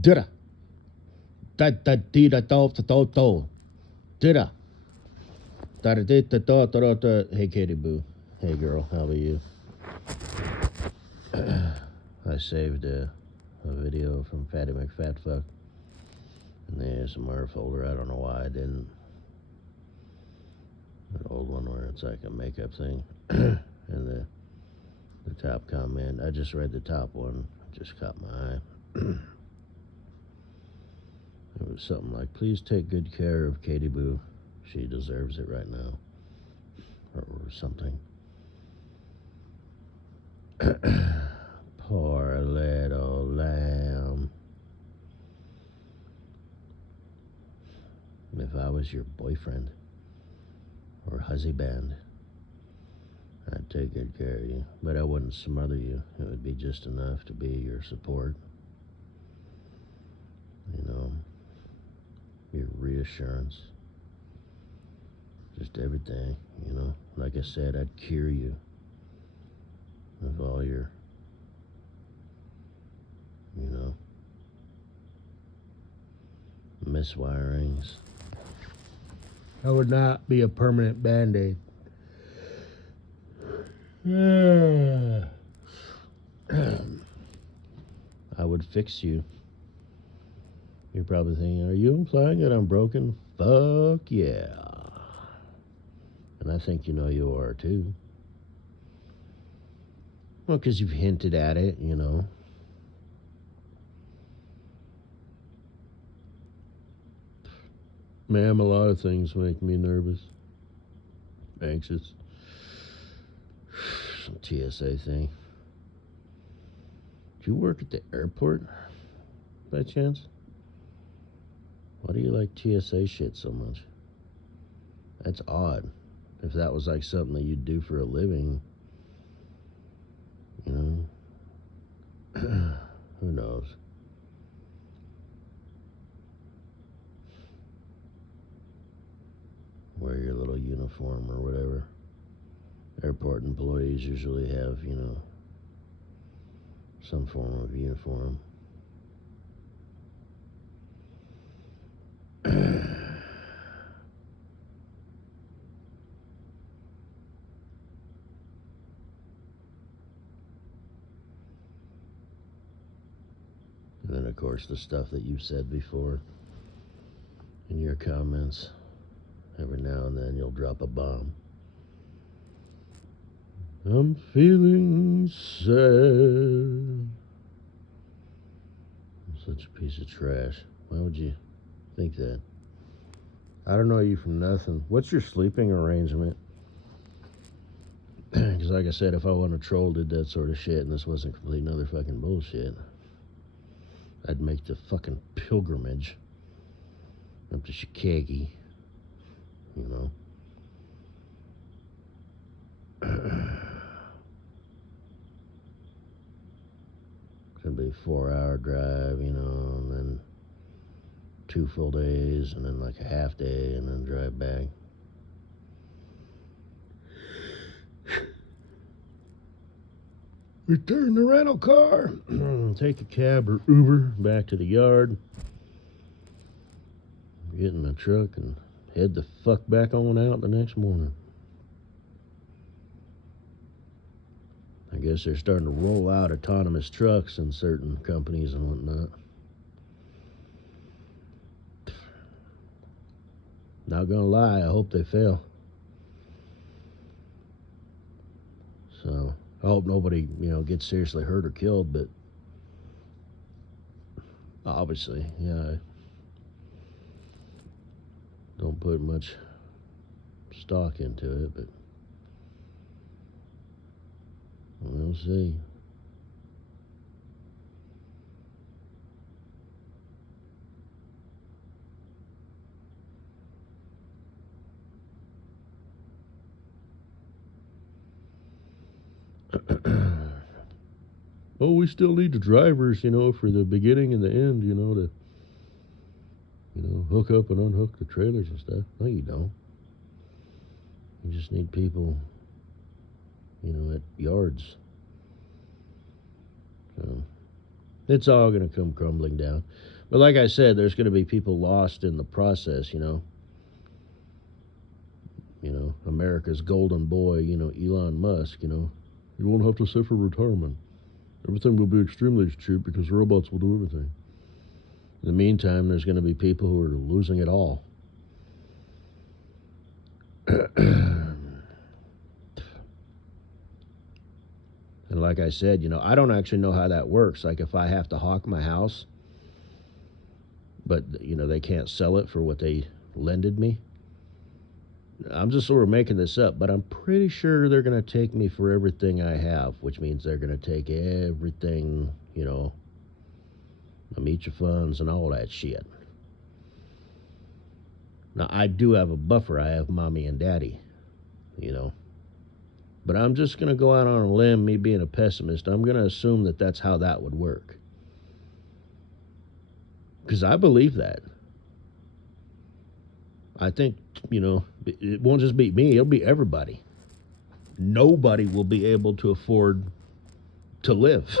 Dida. Da da dee da do da do do. Dida. Da da dee da do da da. Hey, Katie Boo. Hey, girl. How are you? I saved a video from Fatty McFatfuck in the ASMR folder. I don't know why I didn't. An old one where it's like a makeup thing. And the top comment, I just read the top one. It just caught my eye. It was something like, please take good care of Katie Boo. She deserves it right now. Or something. Poor little lamb. If I was your boyfriend or husband, I'd take good care of you. But I wouldn't smother you. It would be just enough to be your support. You know, your reassurance. Just everything, you know. Like I said, I'd cure you of all your, you know, miswirings. I would not be a permanent Band-Aid. I would fix you. You're probably thinking, are you implying that I'm broken? Fuck yeah. And I think you know you are too. Well, because you've hinted at it, you know. Ma'am, a lot of things make me nervous, anxious. Some TSA thing. Do you work at the airport by chance? Why do you like TSA shit so much? That's odd. If that was like something that you'd do for a living, you know, who knows? Wear your little uniform or whatever. Airport employees usually have, you know, some form of uniform. And then, of course, the stuff that you've said before in your comments. Every now and then you'll drop a bomb. I'm feeling sad. I'm such a piece of trash. Why would you think that? I don't know you from nothing. What's your sleeping arrangement? Because like I said, if I wasn't a troll, did that sort of shit, and this wasn't complete another fucking bullshit, I'd make the fucking pilgrimage up to Chicago, you know. It's gonna be a 4-hour drive, you know, and then 2 full days, and then like a half day, and then drive back. Return the rental car, take a cab or Uber back to the yard, get in the truck, and head the fuck back on out the next morning. I guess they're starting to roll out autonomous trucks in certain companies and whatnot. Not gonna lie, I hope they fail. So I hope nobody, you know, gets seriously hurt or killed, but obviously, yeah, I don't put much stock into it, but we'll see. Oh, we still need the drivers, you know, for the beginning and the end, you know, to, you know, hook up and unhook the trailers and stuff. No, you don't. You just need people, you know, at yards. So It's all going to come crumbling down. But like I said, there's going to be people lost in the process, you know. You know, America's golden boy, you know, Elon Musk, you know. You won't have to save for retirement. Everything will be extremely cheap because robots will do everything. In the meantime, there's going to be people who are losing it all. And like I said, you know, I don't actually know how that works. Like if I have to hawk my house, but, you know, they can't sell it for what they lended me. I'm just sort of making this up, but I'm pretty sure they're going to take me for everything I have, which means they're going to take everything, you know, my mutual funds and all that shit. Now, I do have a buffer. I have mommy and daddy, you know. But I'm just going to go out on a limb, me being a pessimist. I'm going to assume that that's how that would work. Because I believe that. I think, you know, it won't just be me, it'll be everybody. Nobody will be able to afford to live.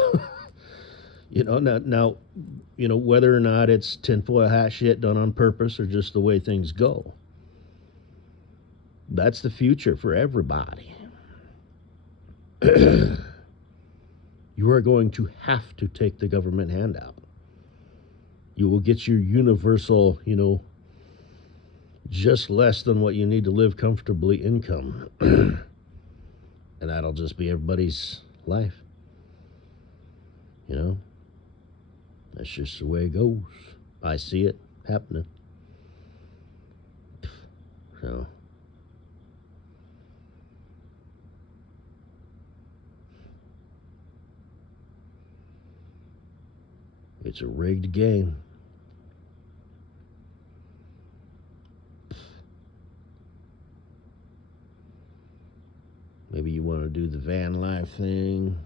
You know, now, you know, whether or not it's tinfoil hat shit done on purpose or just the way things go. That's the future for everybody. You are going to have to take the government handout. You will get your universal, you know, just less than what you need to live comfortably income. And that'll just be everybody's life. You know? That's just the way it goes. I see it happening. So. It's a rigged game. Maybe you want to do the van life thing.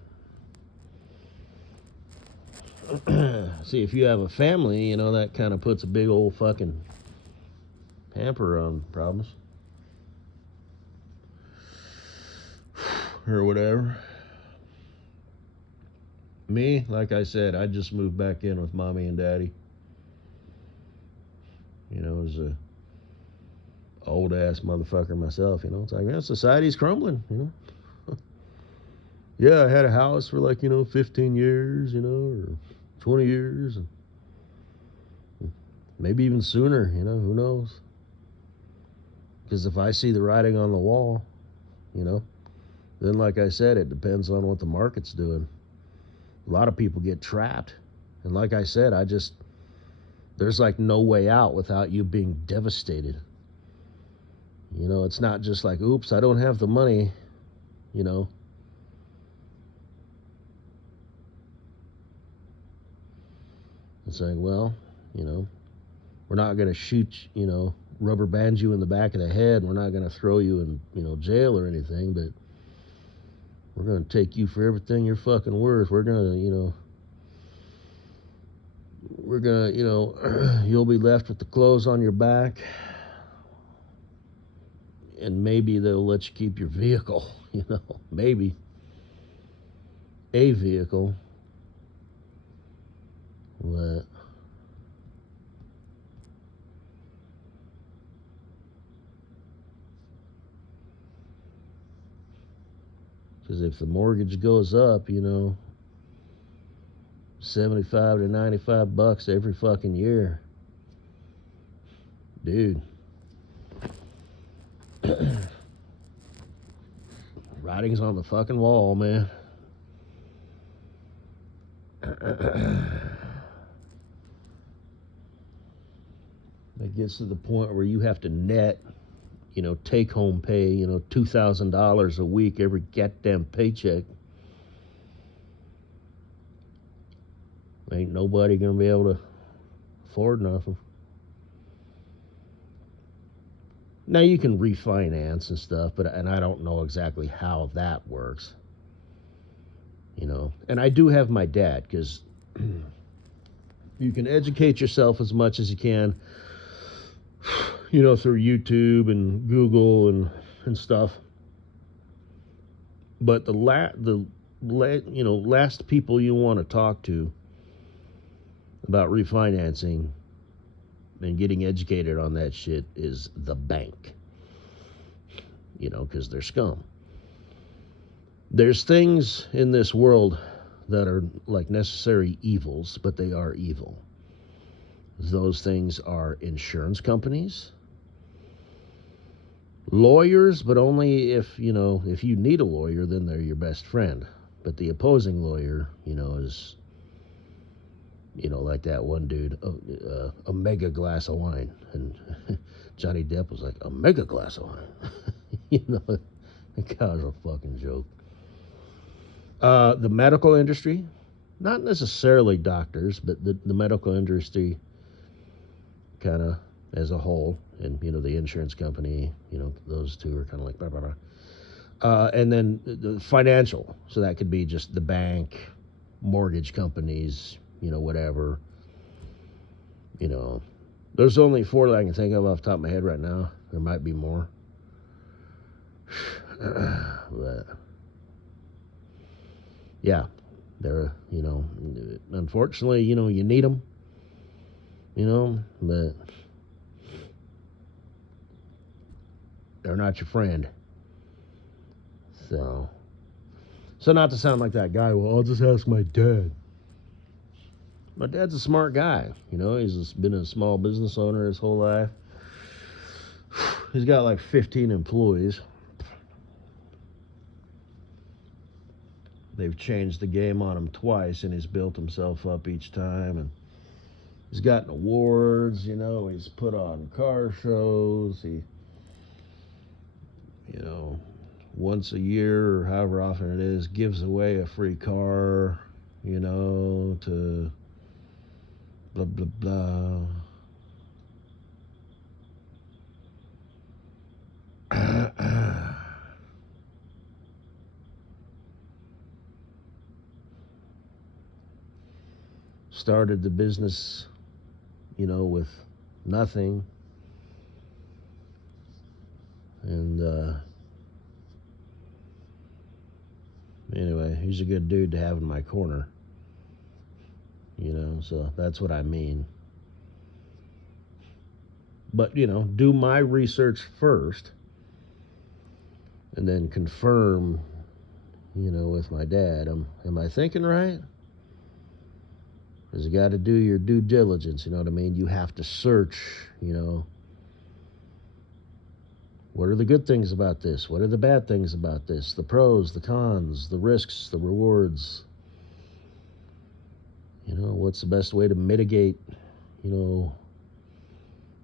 See, if you have a family, you know, that kind of puts a big old fucking hamper on problems. Or whatever. Me, like I said, I just moved back in with mommy and daddy. You know, as a old ass motherfucker myself, you know. It's like, man, society's crumbling, you know. Yeah, I had a house for like, you know, 15 years, you know, or 20 years, and maybe even sooner, you know, who knows? Because if I see the writing on the wall, you know, then like I said, it depends on what the market's doing. A lot of people get trapped. And like I said, there's like no way out without you being devastated. You know, it's not just like, oops, I don't have the money, you know. It's like, well, you know, we're not going to shoot, you know, rubber band you in the back of the head. We're not going to throw you in, you know, jail or anything, but we're going to take you for everything you're fucking worth. We're going to, you know, you'll be left with the clothes on your back, and maybe they'll let you keep your vehicle, you know, maybe a vehicle. But because if the mortgage goes up, you know, $75 to $95 every fucking year, dude. Writing's on the fucking wall, man. It gets to the point where you have to net, you know, take home pay, you know, $2,000 a week every goddamn paycheck. Ain't nobody gonna be able to afford nothing. Now you can refinance and stuff, and I don't know exactly how that works. You know, and I do have my dad, because you can educate yourself as much as you can, you know, through YouTube and Google and stuff. But the last people you want to talk to about refinancing and getting educated on that shit is the bank. Because they're scum. There's things in this world that are like necessary evils, but they are evil. Those things are insurance companies, lawyers, but only if you need a lawyer, then they're your best friend. But the opposing lawyer, is, like that one dude, a mega glass of wine. And Johnny Depp was like, a mega glass of wine. That guy was a fucking joke. The medical industry, not necessarily doctors, but the medical industry kind of as a whole, and, the insurance company, those two are kind of like, blah, blah, blah. And then the financial, so that could be just the bank, mortgage companies, whatever. There's only 4 that I can think of off the top of my head right now. There might be more. But yeah, they're, unfortunately, you need them, but they're not your friend. So not to sound like that guy, well, I'll just ask my dad. My dad's a smart guy, he's been a small business owner his whole life. He's got like 15 employees. They've changed the game on him twice, and he's built himself up each time, and he's gotten awards, he's put on car shows, he, once a year or however often it is, gives away a free car, to blah, blah, blah. Started the business, with nothing. And anyway, he's a good dude to have in my corner. So that's what I mean. But, do my research first and then confirm, with my dad. Am I thinking right? Because you got to do your due diligence, you know what I mean? You have to search, what are the good things about this? What are the bad things about this? The pros, the cons, the risks, the rewards. What's the best way to mitigate,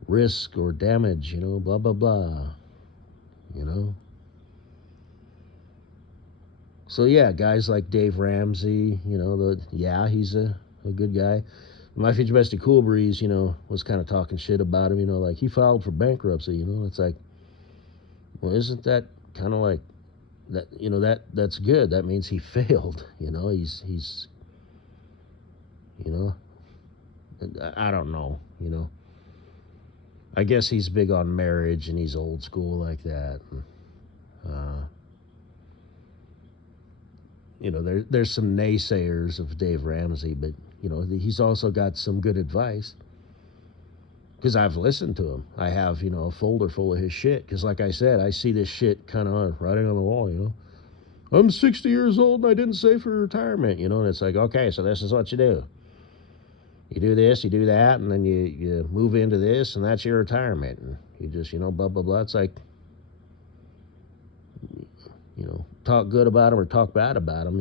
risk or damage, blah, blah, blah, So, yeah, guys like Dave Ramsey, he's a good guy. My Future Bestie Cool Breeze, was kind of talking shit about him, like he filed for bankruptcy, it's like, well, isn't that kind of like that, that's good. That means he failed, he's I don't know, I guess he's big on marriage and he's old school like that. There's some naysayers of Dave Ramsey, but, he's also got some good advice. Because I've listened to him. I have, a folder full of his shit. Because like I said, I see this shit kind of writing on the wall, I'm 60 years old and I didn't save for retirement, and it's like, okay, so this is what you do. You do this, you do that, and then you move into this, and that's your retirement. And you just, blah, blah, blah. It's like, talk good about him or talk bad about him,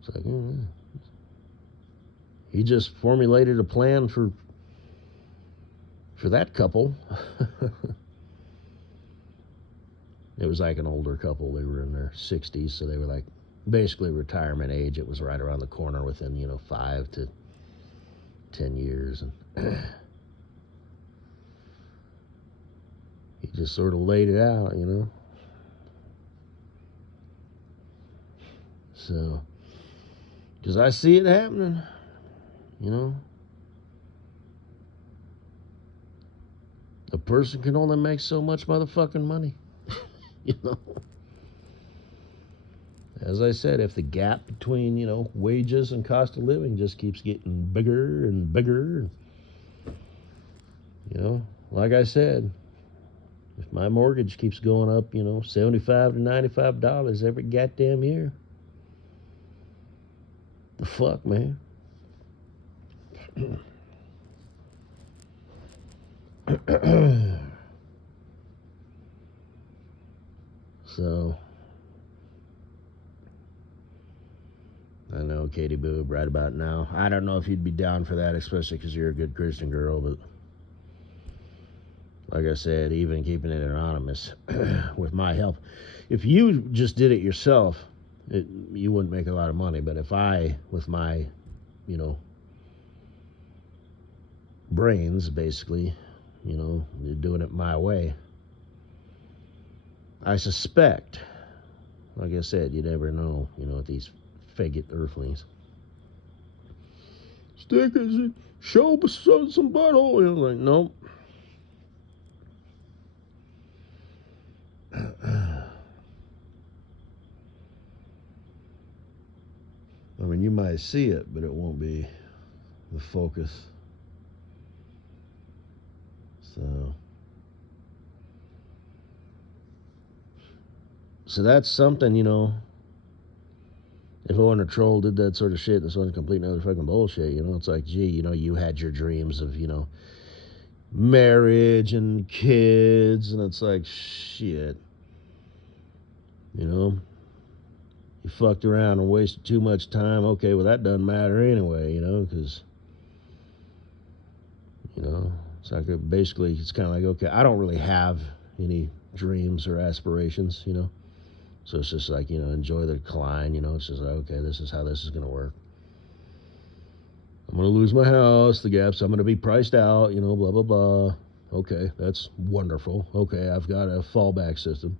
It's like, he just formulated a plan for that couple. It was like an older couple. They were in their 60s, so they were like basically retirement age. It was right around the corner within, 5 to 10 years. And he just sort of laid it out, So, because I see it happening, A person can only make so much motherfucking money, As I said, if the gap between, wages and cost of living just keeps getting bigger and bigger, like I said, if my mortgage keeps going up, $75 to $95 every goddamn year, the fuck, man? So, I know Katie Boob right about now. I don't know if you'd be down for that, especially because you're a good Christian girl, but like I said, even keeping it anonymous with my help. If you just did it yourself, you wouldn't make a lot of money. But if I, with my, brains, basically, doing it my way, I suspect, like I said, you never know, with these faggot earthlings. Stickers, show some butthole. Like, nope. I mean, you might see it, but it won't be the focus. So that's something, if a troll did that sort of shit, this wasn't complete and utter fucking bullshit, it's like, gee, you had your dreams of, marriage and kids, and it's like, shit, you fucked around and wasted too much time. Okay, well, that doesn't matter anyway, because, it's like, basically, it's kind of like, okay, I don't really have any dreams or aspirations, so it's just like, enjoy the decline, it's just like, okay, this is how this is going to work. I'm going to lose my house, the gaps, I'm going to be priced out, blah, blah, blah. Okay, that's wonderful. Okay, I've got a fallback system.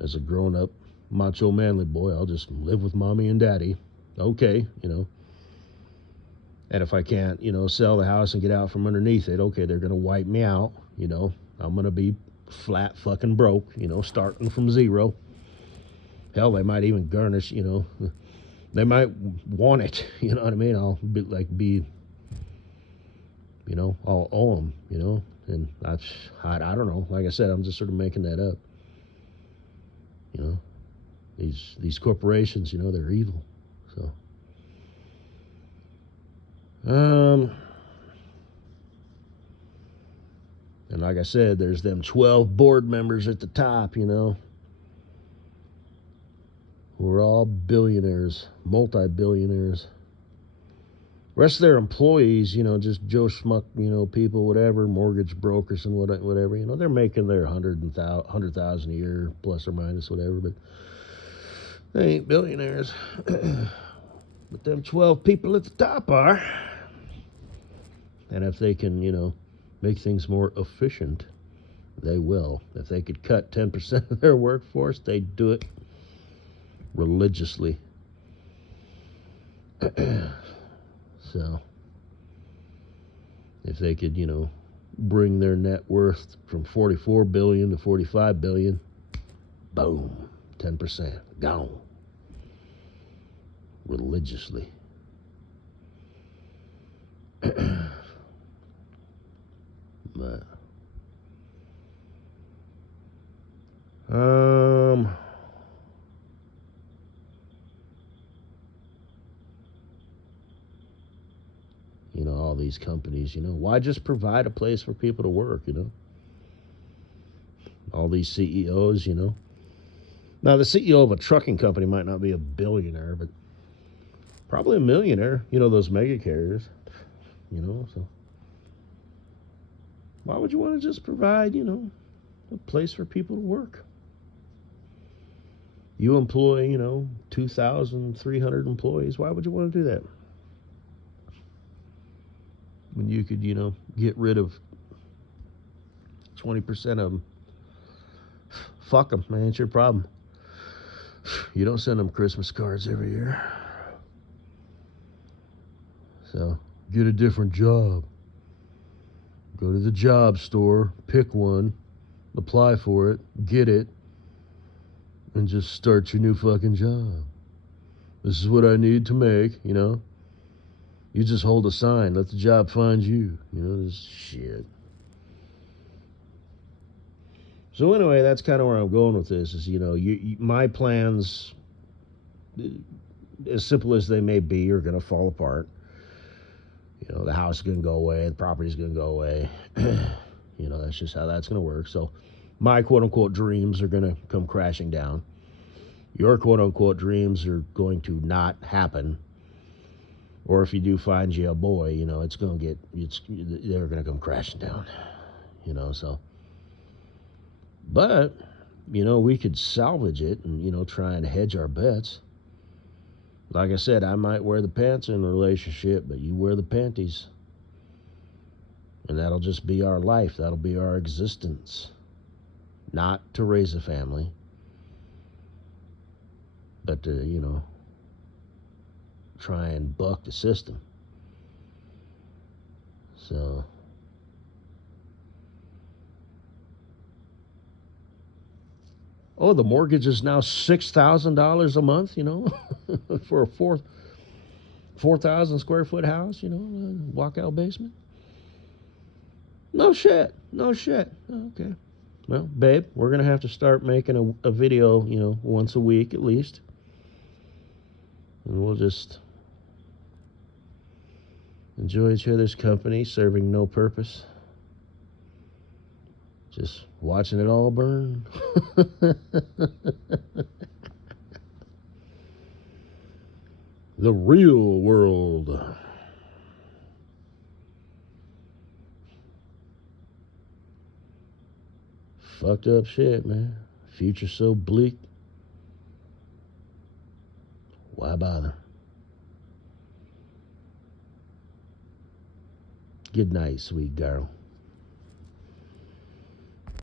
As a grown-up, macho, manly boy, I'll just live with mommy and daddy. Okay, And if I can't, sell the house and get out from underneath it, okay, they're going to wipe me out, I'm going to be flat fucking broke, starting from zero. Hell, they might even garnish, they might want it, you know what I mean? I'll be I'll owe them, and I don't know. Like I said, I'm just sort of making that up. These corporations, they're evil. So, and like I said, there's them 12 board members at the top, who are all billionaires, multi-billionaires. Rest of their employees, just Joe Schmuck, people, whatever, mortgage brokers and whatever, they're making their $100,000 a year, plus or minus, whatever, but they ain't billionaires. But them 12 people at the top are. And if they can, make things more efficient, they will. If they could cut 10% of their workforce, they'd do it religiously. So, if they could, bring their net worth from $44 billion to $45 billion, boom, 10%, gone. Religiously. But, all these companies, why just provide a place for people to work, all these CEOs, now the CEO of a trucking company might not be a billionaire, but probably a millionaire, those mega carriers, so why would you want to just provide, a place for people to work? You employ, 2,300 employees. Why would you want to do that? When you could, get rid of 20% of them. Fuck them, man. It's your problem. You don't send them Christmas cards every year. So, get a different job. Go to the job store, pick one, apply for it, get it, and just start your new fucking job. This is what I need to make, you know. You just hold a sign, let the job find you. You know, this shit. So anyway, that's kind of where I'm going with this. Is my plans, as simple as they may be, are going to fall apart. You know, the house is going to go away, the property's going to go away. That's just how that's going to work. So my quote-unquote dreams are going to come crashing down. Your quote-unquote dreams are going to not happen. Or if you do find you a boy, they're going to come crashing down. So. But, we could salvage it and, try and hedge our bets. Like I said, I might wear the pants in a relationship, but you wear the panties. And that'll just be our life. That'll be our existence. Not to raise a family, but to, try and buck the system. So, the mortgage is now $6,000 a month, for a 4,000 square foot house, walkout basement. No shit. Okay. Well, babe, we're going to have to start making a video, once a week at least. And we'll just enjoy each other's company, serving no purpose. Just watching it all burn. The real world. Fucked up shit, man. Future so bleak. Why bother? Good night, sweet girl.